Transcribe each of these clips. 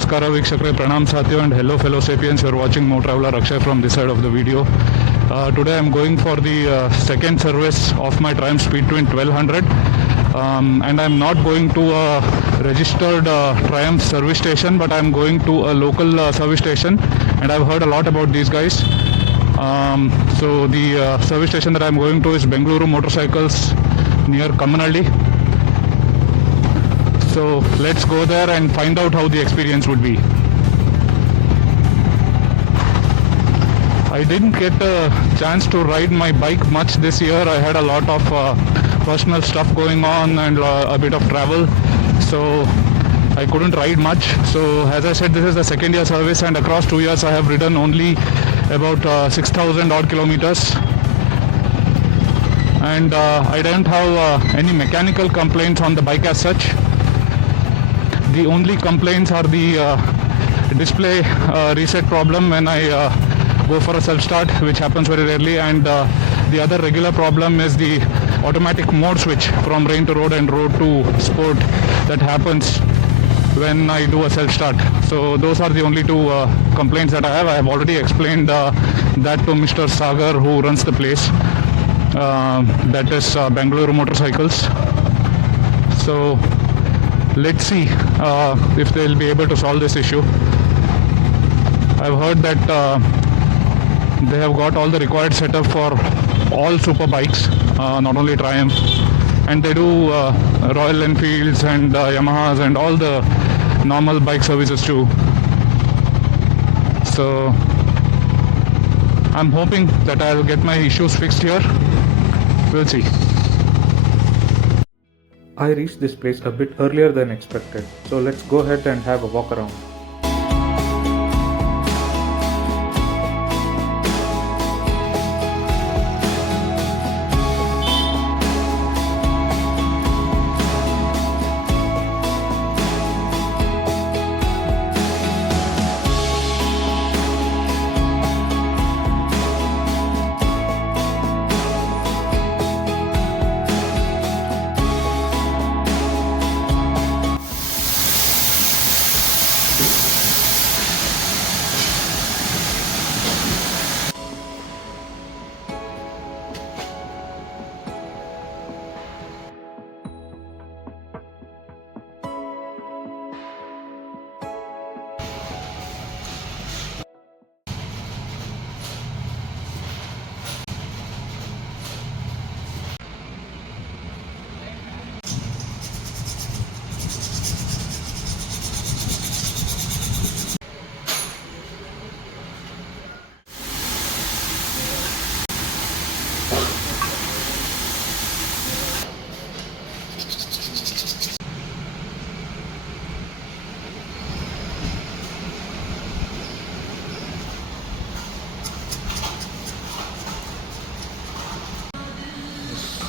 Namaskara Vikshakre, Pranam Satyo, and hello fellow sapiens. You're watching Mo Traveler Akshay from this side of the video. Today I'm going for the second service of my Triumph Speed Twin 1200, and I'm not going to a registered Triumph service station, but I'm going to a local service station, and I've heard a lot about these guys. So the service station that I'm going to is Bengaluru Motorcycles near Kamanalli. So let's go there and find out how the experience would be. I didn't get a chance to ride my bike much this year. I had a lot of personal stuff going on and a bit of travel, so I couldn't ride much. So as I said, this is the second year service, and across 2 years I have ridden only about 6,000 odd kilometers. And I don't have any mechanical complaints on the bike as such. The only complaints are the display reset problem when I go for a self-start, which happens very rarely, and the other regular problem is the automatic mode switch from rain to road and road to sport that happens when I do a self-start. So those are the only two complaints that I have. I have already explained that to Mr. Sagar, who runs the place, that is Bengaluru Motorcycles. So let's see if they'll be able to solve this issue. I've heard that they have got all the required setup for all super bikes, not only Triumph, and they do Royal Enfields and Yamahas and all the normal bike services too. So I'm hoping that I'll get my issues fixed here. We'll see. I reached this place a bit earlier than expected, so let's go ahead and have a walk around.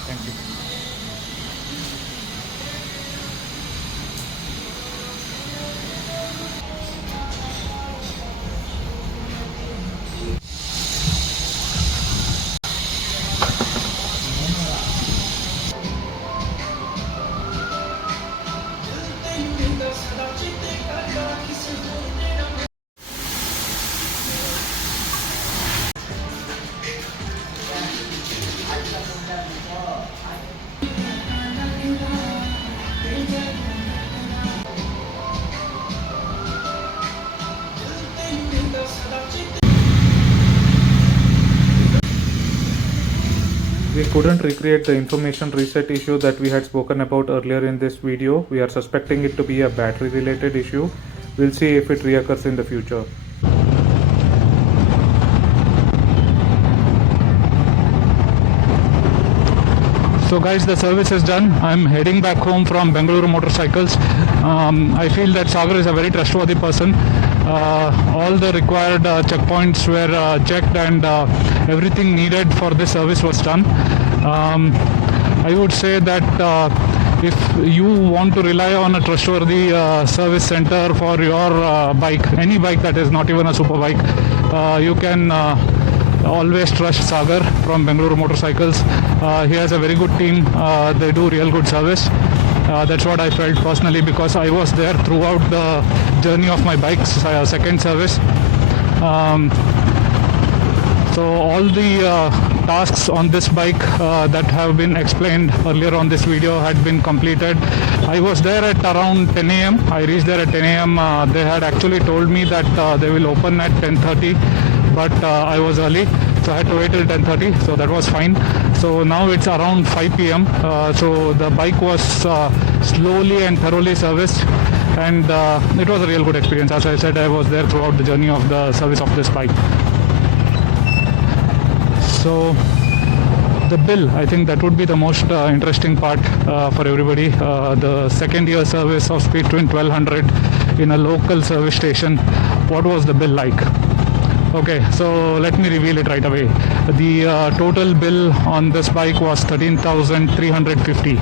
Thank you. We couldn't recreate the information reset issue that we had spoken about earlier in this video. We are suspecting it to be a battery related issue. We'll see if it reoccurs in the future. So guys, the service is done. I'm heading back home from Bengaluru Motorcycles. I feel that Sagar is a very trustworthy person. All the required checkpoints were checked, and everything needed for this service was done. I would say that if you want to rely on a trustworthy service center for your bike, any bike that is not even a super bike, you can always trust Sagar from Bengaluru Motorcycles. He has a very good team. They do real good service. That's what I felt personally, because I was there throughout the journey of my bike's second service. So all the tasks on this bike that have been explained earlier on this video had been completed. I was there at around 10 a.m. I reached there at 10 a.m. They had actually told me that they will open at 10:30, but I was early, so I had to wait till 10:30, so that was fine. So now it's around 5 p.m. So the bike was slowly and thoroughly serviced, and it was a real good experience. As I said, I was there throughout the journey of the service of this bike. So the bill, I think that would be the most interesting part for everybody. The second year service of Speed Twin 1200 in a local service station. What was the bill like? Okay, so let me reveal it right away. The total bill on this bike was 13,350.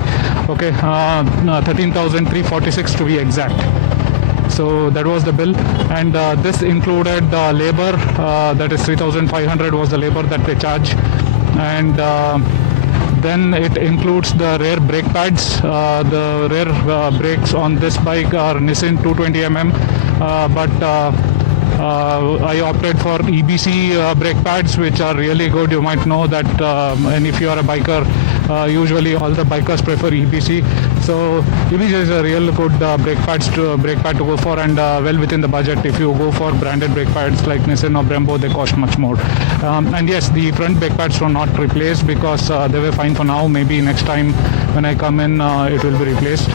Okay, 13,346 to be exact. So that was the bill, and this included labor, that is 3,500 was the labor that they charge, and then it includes the rear brake pads. The rear brakes on this bike are Nissin 220mm, but I opted for EBC brake pads, which are really good. You might know that, and if you are a biker, usually all the bikers prefer EBC. So EBC is a real good brake pad to go for, and well within the budget. If you go for branded brake pads like Nissin or Brembo, they cost much more. And yes, the front brake pads were not replaced because they were fine for now. Maybe next time when I come in, it will be replaced.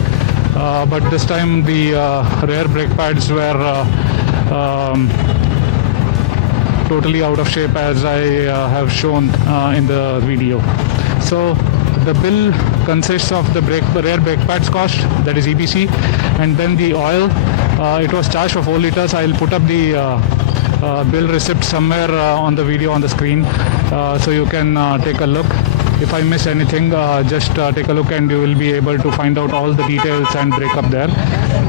But this time the rear brake pads were totally out of shape, as I have shown in the video. So the bill consists of the rear brake pads cost, that is EBC, and then the oil. It was charged for 4 liters. I'll put up the bill receipt somewhere on the video on the screen, so you can take a look. If I miss anything, just take a look and you will be able to find out all the details and break up there.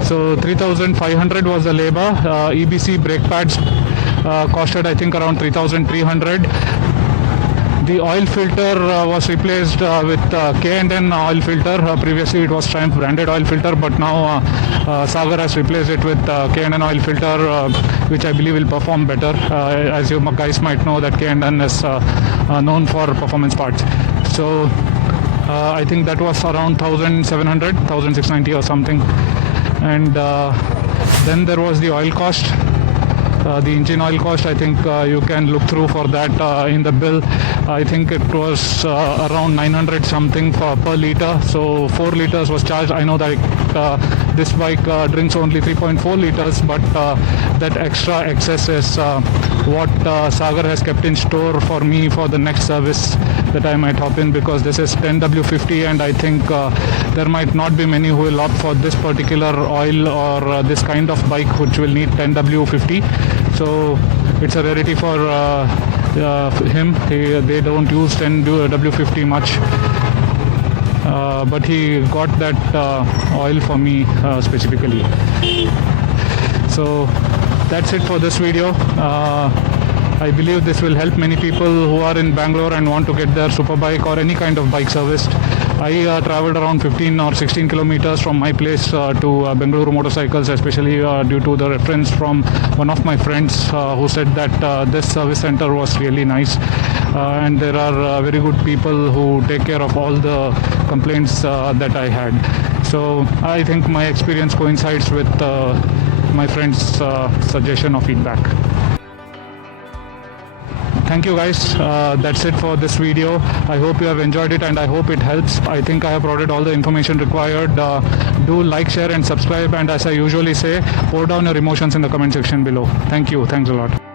So 3,500 was the labor. EBC brake pads costed, I think, around 3,300. The oil filter was replaced with K&N oil filter. Previously it was Triumph branded oil filter, but now Sagar has replaced it with K&N oil filter, which I believe will perform better. As you guys might know, that K&N is known for performance parts. So I think that was around 1,700, 1,690 or something. And then there was the oil cost. The engine oil cost, I think you can look through for that in the bill. I think it was around 900 something per liter. So 4 liters was charged. I know that this bike drinks only 3.4 liters, but that extra excess is what Sagar has kept in store for me for the next service that I might hop in, because this is 10W50, and I think there might not be many who will opt for this particular oil or this kind of bike which will need 10W50. So it's a rarity for him. They don't use 10W50 much, but he got that oil for me specifically. So that's it for this video. I believe this will help many people who are in Bangalore and want to get their superbike or any kind of bike serviced. I traveled around 15 or 16 kilometers from my place to Bengaluru Motorcycles, especially due to the reference from one of my friends who said that this service center was really nice, and there are very good people who take care of all the complaints that I had. So I think my experience coincides with my friend's suggestion or feedback. Thank you guys, that's it for this video. I hope you have enjoyed it and I hope it helps. I think I have provided all the information required. Do like, share and subscribe, and as I usually say, pour down your emotions in the comment section below. Thank you, thanks a lot.